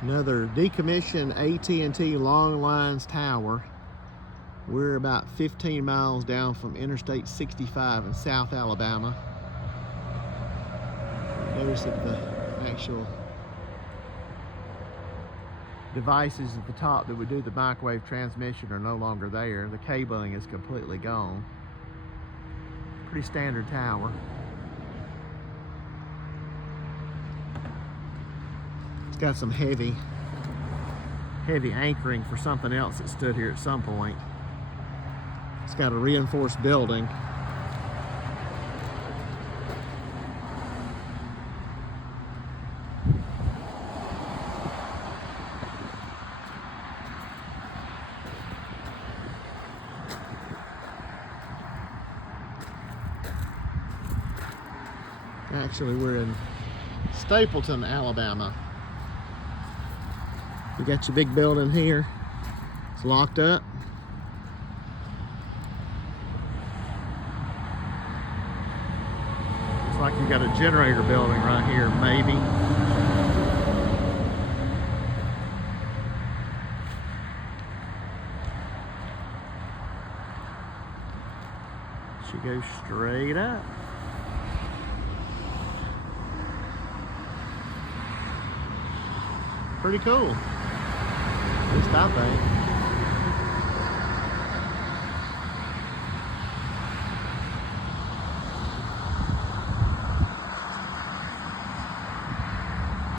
Another decommissioned AT&T long lines tower. We're about 15 miles down from Interstate 65 in South Alabama. Notice that the actual devices at the top that would do the microwave transmission are no longer there. The cabling is completely gone. Pretty standard tower. It's got some heavy anchoring for something else that stood here at some point. It's got a reinforced building. Actually, we're in Stapleton, Alabama. You got your big building here. It's locked up. Looks like you got a generator building right here, maybe. She goes straight up. Pretty cool. At least I think.